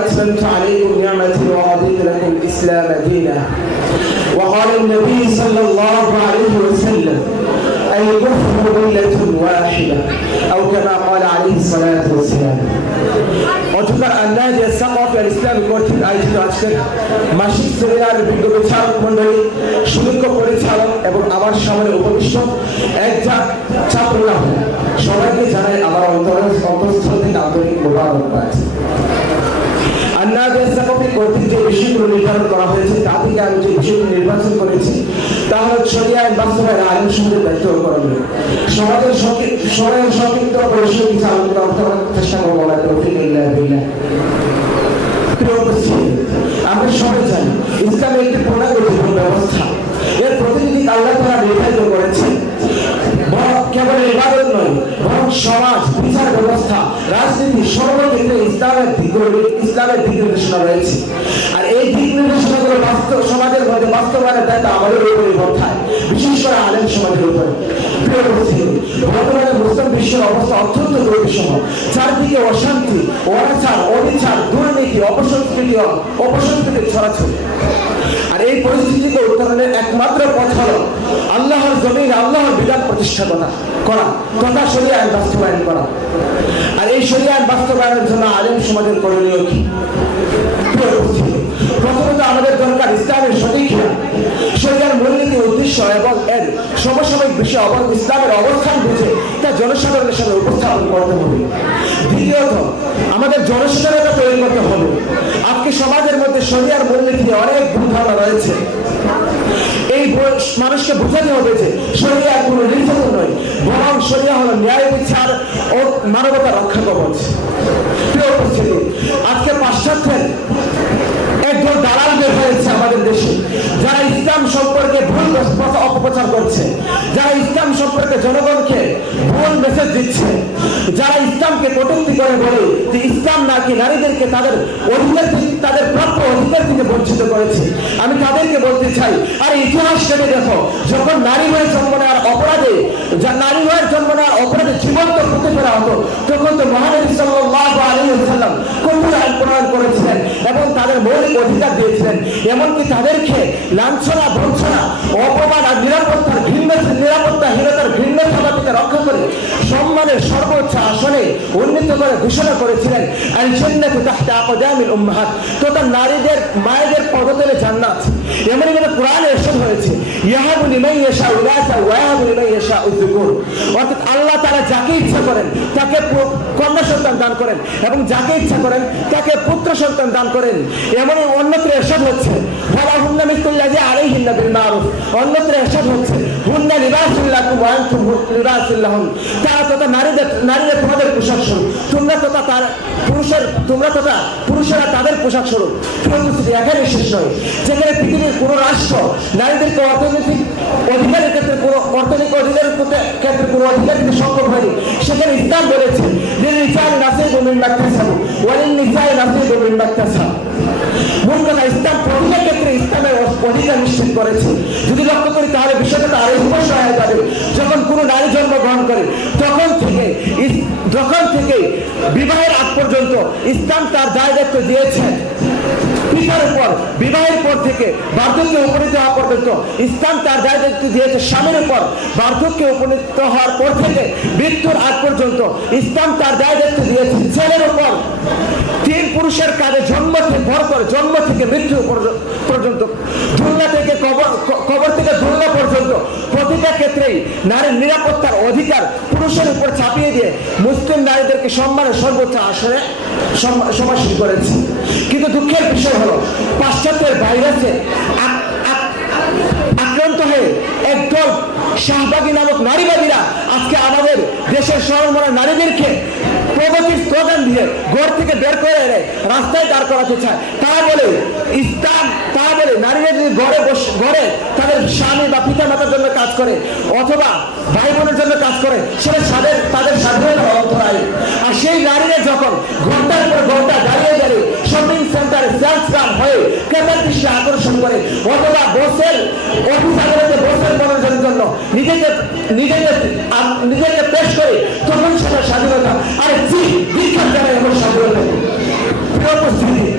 اليوم أكملت لكم دينكم وأتممت عليكم نعمتي ورضيت لكم الإسلام دينا وقال النبي صلى الله عليه وسلم الكفر ملة واحدة أو كما قال عليه الصلاة والسلام অথবা আন্দাজে সাকাফ আর ইসলামী কর্তৃক আয়োজিত আজকের মাসিক সেমিনারের বিজ্ঞ বিচারক মন্ডলী সুযোগ্য পরিচালক এবং আমার সামনে উপবিষ্ট এক যা ছাত্ররা সবাইকে জানাই আমার অন্তর অন্তঃস্থল থেকে আন্তরিক মোবারকবাদ আন্নাদের সাকাফি কর্তৃক যে বিষয়গুলো নির্ধারণ করা হয়েছে, তা থেকে আমি যে বিষয়গুলো নির্বাচন করেছি, তা হল ছড়িয়ে আইন বাস্তবায়ন আইন সঙ্গে ব্যর্থ করবে সমাজের সময়ের সংক্ষিপ্ত পরিসর কিছু আলোচনা চেষ্টা করব বিল্লাহ। আমরা সবাই জানি, ইসলাম একটি পূর্ণাঙ্গ জীবন ব্যবস্থা এর প্রতিনিধি আল্লাহ তারা নির্ধারিত করেছেন কেবল সমাজ বিচার ব্যবস্থা, রাজনীতি, সর্বক্ষেত্রে ইসলামের দিক ইসলামের দিক নির্দেশনা রয়েছে। আর এই দিক নির্দেশনাগুলো বাস্তব, সমাজের মধ্যে বাস্তবায়নের দায়িত্ব আমাদের উপরে বর্তায়, বিশেষ করে আলেম সমাজের উপরে। বর্তমানে মুসলিম বিশ্বের অবস্থা অত্যন্ত দুর্বিষহ। চারদিকে অশান্তি, অনাচার, অবিচার, দুর্নীতি, অপসংস্কৃতি, অপসংস্কৃতির ছড়াছড়ি। আর এই পরিস্থিতিকে উত্তরণের একমাত্র পথ হল আল্লাহর জমিন, আল্লাহর বিধান প্রতিষ্ঠা করা করা। তথা শরীর আইন বাস্তবায়ন করা। আর এই শরীর আইন বাস্তবায়নের জন্য আলেম সমাজের করণীয় কি? উদ্দেশ্য এবং এর সমসাময়িক বিষয় এবং ইসলামের অবস্থান বুঝে তা জনসাধারণের উপস্থাপন করতে হবে। দ্বিতীয়ত, আমাদের জনসচেতনতা তৈরি করতে হবে। আজকে সমাজের মধ্যে শরিয়ার মূলনীতি অনেক ভুল ধারণা রয়েছে। এই মানুষকে বোঝাতে হবে যে শরিয়া কোনো নির্যাতন নয়, বরং শরিয়া হলো ন্যায় বিচার ও মানবতা রক্ষা কবচ। আজকে পাশ্চাত্যের দেশে, যারা ইসলাম সম্পর্কে ভুল প্রচার- অপপ্রচার করছে, যারা ইসলাম সম্পর্কে জনগণকে ভুল মেসেজ দিচ্ছে, যারা ইসলামকে কটূক্তি করে বলে যে ইসলাম নাকি নারীদেরকে তাদের অধিকার তাদের প্রাপ্য অধিকার থেকে বঞ্চিত করেছে, আমি তাদেরকে বলতে চাই, আর ইতিহাস থেকে দেখো, যখন নারী হয়ে জন্ম নেওয়ার অপরাধে নারী হয়ে জন্ম নেওয়ার অপরাধে জীবন্ত করতে ফেরা হতো, তখন তো মহানবী সাল্লাল্লাহু প্রণয়ন করেছিলেন এবং তাদের মৌলিক অধিকার দিয়েছিলেন। এমনকি তাদেরকে লাঞ্ছনা বঞ্চনা অপমান আর নিরাপত্তার ঘৃণ্য, নিরাপত্তাহীনতার ঘৃণ্য থাকা থেকে রক্ষা করে সম্মানের সর্বোচ্চ আসনে উন্নীত করে ঘোষণা করেছিলেন। আল জান্নাতু তাহতা আকদামিল উম্মাহাত তথা নারীদের, মায়েদের পদতলে জান্নাত। এমনই ভাবে কোরআনে এরশাদ হয়েছে ইয়াহাবু লিমান ইয়াশা উলাসা ওয়া ইয়াহাবু লিমান ইয়াশা উযকুর। অর্থাৎ আল্লাহ তাআলা যাকে ইচ্ছা করেন, তাকে কন্যা সন্তান দান করেন এবং যাকে ইচ্ছা করেন, তাকে পুত্র সন্তান দান করেন। এমন অন্যত্র এরশাদ হচ্ছে ওয়ালা হুন্না মিসলাল্লাযী আলাইহিন্না বিল মারুফ। অন্যত্র এরশাদ হচ্ছে হুন্না লিবাসুল লাকুম ওয়া আনতুম লিবাসুল্লাহুম। তারা তথা নারীদের নারীদের তোমাদের পোশাক স্বরূপ। তোমরা তথা তার পুরুষের তোমরা তথা পুরুষেরা তাদের পোশাক স্বরূপ। উপস্থিতি, এখানে শেষ নয়। যেখানে পৃথিবীর কোনো রাষ্ট্র নারীদেরকে অর্থনৈতিক অধিকারের ক্ষেত্রে কোনো অর্থনৈতিক অধিকারের ক্ষেত্রে- কোনো অধিকার দিতে সক্ষম হয়নি। সেখানে ইসলাম বলেছে যে নিচার নাসে গোমিন বাক্তাসাবু ওয়ালিন নিচায় নাসে গোমিন বাক্তাসাবু মূল ইসলাম প্রতিটা ক্ষেত্রে ইসলামের অধিকার নিশ্চিত করেছে। যদি লক্ষ্য করি, তাহলে বিষয়টা আরও স্পষ্ট হয়ে যাবে যখন কোনো নারী জন্মগ্রহণ করে, তখন থেকে যখন থেকে বিবাহের আগ পর্যন্ত ইসলাম তার দায় দায়িত্ব দিয়েছেন পিতার উপর বিবাহের পর থেকে বার্ধক্যে উপনীত হওয়া পর্যন্ত ইসলাম তার দায়িত্ব দিয়েছে স্বামীর উপর। বার্ধক্যে উপনীত হওয়ার পর থেকে মৃত্যুর আগ পর্যন্ত ইসলাম তার দায়িত্ব দিয়েছে ছেলের উপর। তিন পুরুষের কাজে জন্ম থেকে ভর করে, জন্ম থেকে মৃত্যু পর্যন্ত দুর্না থেকে কবর কবর থেকে দুর্না পর্যন্ত প্রতিটা ক্ষেত্রেই নারীর নিরাপত্তার অধিকার পুরুষের উপর চাপিয়ে দিয়ে মুসলিম নারীদেরকে সম্মানের সর্বোচ্চ আসনে সম- সমাসীন করেছে। কিন্তু দুঃখের বিষয় হলো পাশ্চাত্যের ভাইরাসে আক- আক- আক্রান্ত হয়ে একদল শাহবাগী নামক নারীবাদীরা আজকে আমাদের দেশের সরমরা নারীদেরকে প্রগতির স্লোগান দিয়ে ঘর থেকে বের করে এনে রাস্তায় দাঁড় করাতে চায়। তারা বলে, ইসলাম, তারা বলে নারীরা যদি ঘরে বস ঘরে তাদের স্বামী বা পিতা মাতার জন্য কাজ করে অথবা ভাই বোনের জন্য কাজ করে, সেটা তাদের তাদের স্বাধীনতা আপনার দৃষ্টি আকর্ষণ করে, অথবা বসের অফিস বসের বনের জন্য নিজেকে নিজেকে নিজেকে পেশ করে তখন সেটা স্বাধীনতা। আর ঠিক দীক্ষার দ্বারা স্বাধীনতা। উপস্থিতি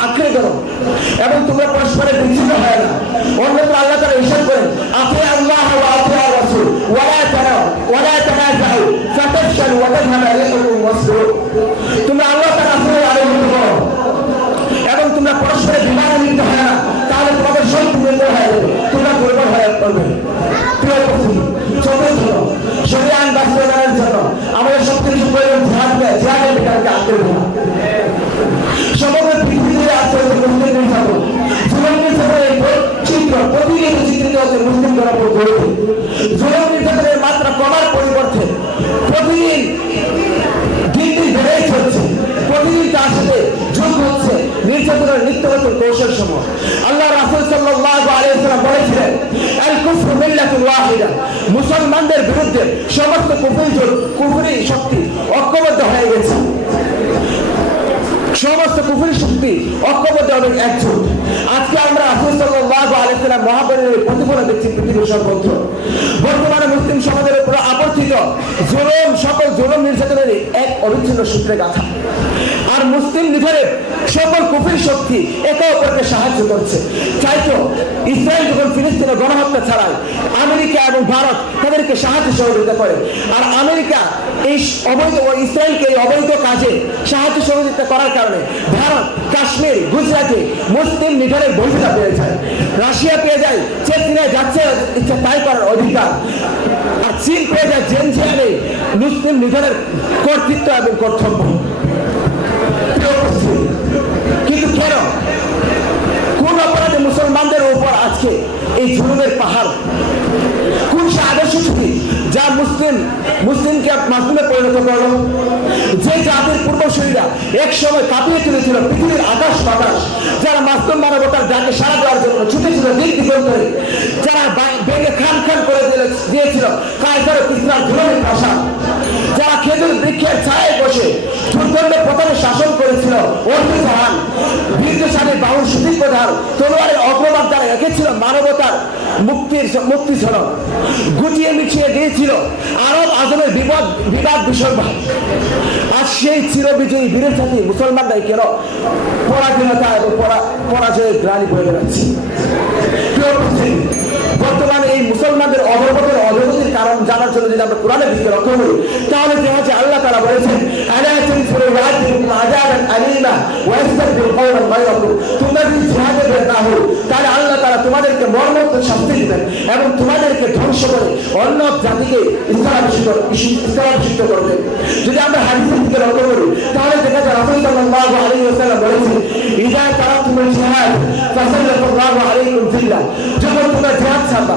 আঁকড়ে- ধরো এবং তোমরা পরস্পরে বিচ্ছিন্ন হয় না। অন্যত্র আল্লাহ তারা ইরশাদ করেন আতি আল্লাহ আতি আর রাসূল ওরা লা তানাউ বিরুদ্ধে সমস্ত কুফরি কুফরি শক্তি ঐক্যবদ্ধ হয়ে গেছে। সমস্ত কুফরি শক্তি ঐক্যবদ্ধ আজকে আমরা প্রতিফলন দেখছি পৃথিবীর সর্বত্র বর্তমানে মুসলিম সমাজের উপর আবর্তিত সকল জুলুম নির্যাতনের এক অবিচ্ছিন্ন সূত্রে গাথা। আর মুসলিম লিডারের সকল কুফরি শক্তি একে অপরকে সাহায্য করছে। চাইতো ইসরায়েল যখন ফিলিস্তিনে গণহত্যা ছাড়ায়, আমেরিকা এবং ভারত তাদেরকে সাহায্য সহযোগিতা করে। আর আমেরিকা এই অবৈধ ইসরায়েলকে এই অবৈধ কাজে সাহায্য সহযোগিতা করার কারণে ভারত, কাশ্মীর, গুজরাটে মুসলিম লিডারের বৈধতা পেয়ে যায়। রাশিয়া পেয়ে যায় চেতনায় যাচ্ছে, ইচ্ছা তাই করার অধিকার। আর চীন পেয়ে যায়, জেনজিয়ানে মুসলিম লিডারের কর্তৃত্ব এবং কর্তব্য। কিন্তু কেন? কোন অপরাধে মুসলমানদের উপর আজকে এই জুলুমের পাহাড় কোন সে আদর্শ থেকে যা মুসলিম, মুসলিমকে মাসুমে পরিণত করল। যে জাতির পূর্বসূরীরা এক সময় কাঁপিয়ে তুলেছিল পৃথিবীর আকাশ বাতাস, যারা মাসুম মানবতার ডাকে সারা দেওয়ার জন্য ছুটেছিল দিক দিগন্তরে যারা বা- ভেঙে খান খান করে দিয়েছিল কায়সার কৃষ্ণার ধুলনের ভাষা যারা খেজুর বৃক্ষের ছায় বসে দুর্দণ্ড প্রথমে শাসন করেছিল অর্জুন বাহুর সুদীর্ঘ ধার তলোয়ারের অগ্রবাদ দ্বারা রেখেছিল মানবতার মুক্তির মুক্তি ঝলক গুটিয়ে মিছিয়ে দিয়েছিল আরব আজমের বিপদ, বিবাদ বিসর্বাদ আর সেই চিরবিজয়ী বীরের সাথে মুসলমানরাই কেন পরাধীনতা এবং পরা- পরাজয়ের গ্লানি বয়ে বেড়াচ্ছে? বর্তমানে এই মুসলমানদের অবগতির কারণ জানার জন্য যদি আমরা কোরআনের দিকে লক্ষ্য করি তাহলে কি হচ্ছে আল্লাহ তারা বলেছেন তোমরা যদি জিহাদে বের না তাহলে আল্লাহ তারা তোমাদেরকে শাস্তি দিবেন এবং তোমাদেরকে ধ্বংস করে অন্য জাতিকে করবেন যদি আমরা হাদিসের দিকে লক্ষ্য করি, তাহলে দেখা যায় সাল্লাল্লাহু আলাইহি ওয়াসাল্লাম বলেছেন তারাকুমুল জিহাদ ফাসাল্লাল্লাহু আলাইকুম ফিল্লাহ। যখন তোমরা জিহাদ ছাড়বা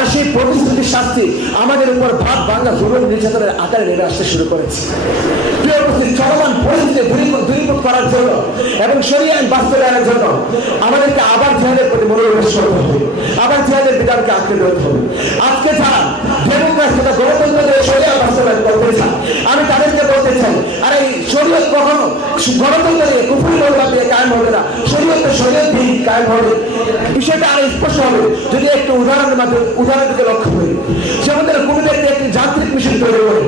আর সেই প্রতিশ্রুতির শাস্তি আমাদের উপর ভাত ভাঙ্গা জুলুম নির্যাতনের আকারে নেমে আসতে শুরু করেছে। চলমান পরিস্থিতি দূরীভূত করার জন্য এবং সরিয়ে আইন বাস্তবায়নের জন্য আমাদেরকে আবার জিহাদের প্রতি মনোনিবেশ করতে হবে। আবার জিহাদের বিধানকে ধরতে হবে। আজকে যারা গণতন্ত্র বাস্তবায়ন করতে চান আমি তাদেরকে বলতে চাই, আর এই শরীয়ত কখনো কুফুরি দিয়ে কায়েম হবে না। শরীয়ত দিয়ে কায়েম হবে। বিষয়টা আরও স্পষ্ট হবে। একটু উদাহরণের মাধ্যমে উদাহরণ দিকে লক্ষ্য করি। যেমন ধরো কোনো ব্যক্তি একটি যান্ত্রিক মেশিন তৈরি করে,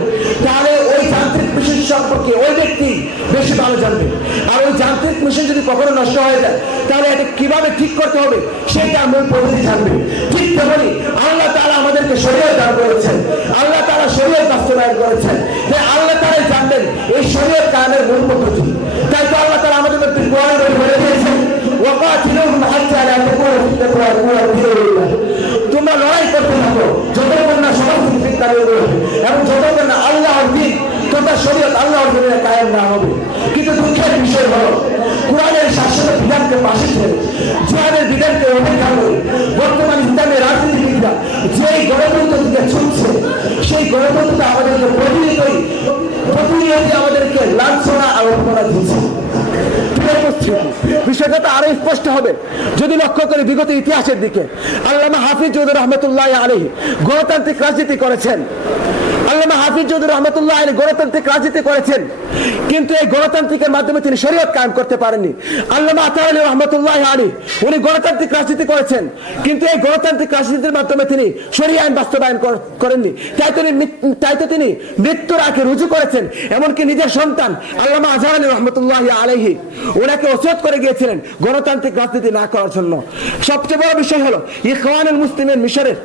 তাহলে ওই যান্ত্রিক মেশিন সম্পর্কে ওই ব্যক্তি বেশি ভালো জানবে। আর ওই যান্ত্রিক মেশিন যদি কখনো নষ্ট হয়ে যায়, তাহলে এটা কীভাবে ঠিক করতে হবে, সেটা মূল পদ্ধতি জানবে। ঠিক তেমনি আল্লাহ তাআলা আমাদেরকে শরীয়ত দান করেছেন। আল্লাহ তারা শরীয়ত বাস্তবায়ন করেছেন। তাই আল্লাহ তারাই জানবেন, এই শরীয়ত কায়েমের মূল পদ্ধতি। তাই তো আল্লাহ তারা আমাদের কোরআন বলে দূর হবে এবং যতক্ষণ আল্লাহর দিন তোমরা শরীয়ত আল্লাহর জন্য কায়েম না হবে, কিন্তু দুঃখের বিষয় হলো, কোরআনের শাসন বিধানকে পাশে ছেড়ে, জিহাদের বিধানকে অপেক্ষা করে বর্তমান ইসলামের রাজনীতিবিদরা যেই গণতন্ত্র দিকে ছুটছে, সেই গণতন্ত্রটা আমাদেরকে প্রতিনিধিতই আলোচনা দিয়েছি প্রিয় উপস্থিতি বিষয়টা তো আরও স্পষ্ট হবে। যদি লক্ষ্য করি বিগত ইতিহাসের দিকে, আল্লামা হাফিজুর রহমতুল্লাহ আলী গণতান্ত্রিক রাজনীতি করেছেন। আল্লামা হাফিজুর রহমতুল্লাহ আলী গণতান্ত্রিক করেছেন। কিন্তু এই গণতান্ত্রিকের মাধ্যমে তিনি শরীয়ত কায়েম করতে পারেননি। আল্লামা আলী রহমতুল্লাহ আলী, উনি গণতান্ত্রিক রাজনীতি করেছেন। কিন্তু এই গণতান্ত্রিক রাজনীতির মাধ্যমে তিনি শরীয় আইন বাস্তবায়ন করেননি। তাই তিনি তাই তো তিনি মৃত্যুর আগে রুজু করেছেন। এমনকি নিজের সন্তান আল্লামা আজহার আলী রহমতুল্লাহ আলহি ওনাকে ওসিয়ত করে গিয়েছিলেন গণতান্ত্রিক রাজনীতি না করার জন্য। সবচেয়ে বড় বিষয় হলো, ইখওয়ানুল মুসলিমের মিশরের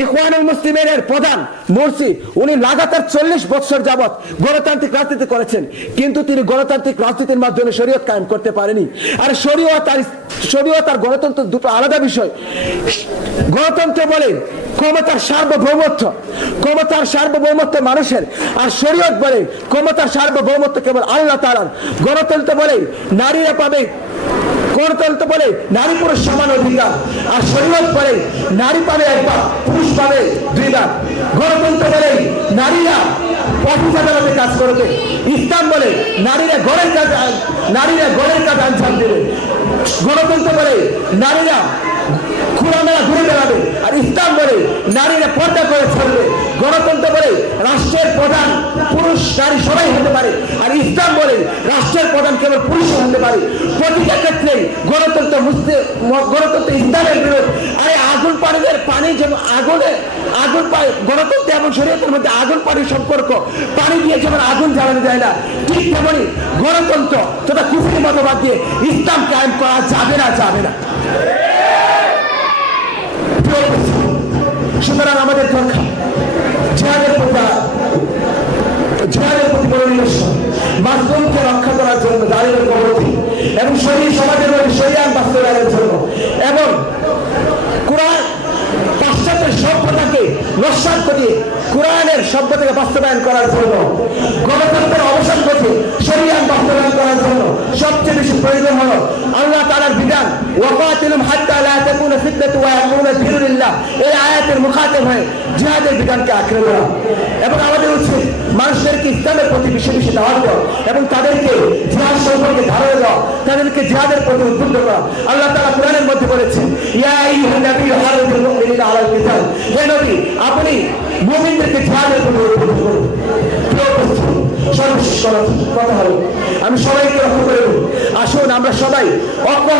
ইখওয়ানুল মুসলিমের প্রধান মুরসি, উনি লাগাতার চল্লিশ বছর যাবত গণতান্ত্রিক রাজনীতি করেছেন। কিন্তু তিনি গণতান্ত্রিক রাজনীতির মাধ্যমে শরীয়ত কায়েম করতে পারেনি। আর শরীয়ত আর শরীয়ত আর গণতন্ত্র দুটো আলাদা বিষয়। গণতন্ত্র বলে ক্ষমতার সার্বভৌমত্ব ক্ষমতার সার্বভৌমত্ব মানুষের। আর শরীয়ত বলে ক্ষমতার সার্বভৌমত্ব কেবল আল্লাহ তালার গণতন্ত্র বলে নারীরা পাবে গণতন্ত্র বলে নারী পুরুষ সমান অধিকার। আর শরীয়ত বলে নারী পাবে একবার পুরুষ পাবে দুইবার গণতন্ত্র বলে নারীরা অফিস আদালতে কাজ করবে। ইসলাম বলে, নারীরা গড়ের কাজ, নারীরা গড়ের কাজ আঞ্জাম দেবে। গণতন্ত্র বলে নারীরা খোলামেলা ঘুরে বেড়াবে। আর ইসলাম বলে, নারীরা পর্দা করে চলবে গণতন্ত্র বলে, রাষ্ট্রের প্রধান পুরুষ, নারী সবাই হতে পারে। আর ইসলাম বলে, রাষ্ট্রের প্রধান কেবল পুরুষ হতে পারে। প্রতিটা ক্ষেত্রে গণতন্ত্র মুসলিম, গণতন্ত্র ইসলামের বিরোধ। আরে আগুন পানিদের পানি যেমন আগুনে, আগুন পায় গণতন্ত্র এবং শরীয়তের মধ্যে আগুন পানির সম্পর্ক। পানি দিয়ে যেমন আগুন জ্বালানো যায় না, ঠিক তেমনি গণতন্ত্র তথা কুফরি মতবাদ দিয়ে ইসলাম কায়েম করা যাবে না যাবে না। সুতরাং আমাদের দরকার জিহাদের প্রতি প্রতি মনোনিবেশ মাসলুমকে রক্ষা করার জন্য দাঁড়িয়ে প্রগতি এবং শরীর সমাজের মধ্যে শরীরান বাস্তবায়নের জন্য, এবং কোরআন পাশ্চাত্যের সভ্যতাকে নস্বাত করিয়ে কোরআনের সভ্যতাকে বাস্তবায়ন করার জন্য, গণতন্ত্রের অবসান ঘটিয়ে শরীরান বাস্তবায়ন করার জন্য সবচেয়ে বেশি প্রয়োজন হলো আল্লাহ তাআলার বিধান ওয়াকাতিলুম হাত্তা লা ফিতনাতু ওয়া হয়ে জিহাদের প্রতি এবং তাদেরকে ধারণা তাদেরকে প্রতি উদ্বুদ্ধ মধ্যে আপনি আমি সবাইকে লক্ষ্য করে আসুন আমরা সবাই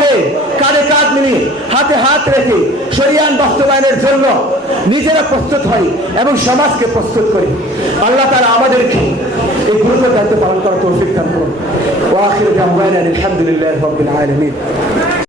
হয়ে কাঁধে কাঁধ মিলিয়ে হাতে হাত রেখে শরিয়ান বাস্তবায়নের জন্য নিজেরা প্রস্তুত হই এবং সমাজকে প্রস্তুত করি। আল্লাহ তারা আমাদেরকে এই গুরুত্ব দায়িত্ব পালন করার তৌফিক দান করুন। আলহামদুলিল্লাহ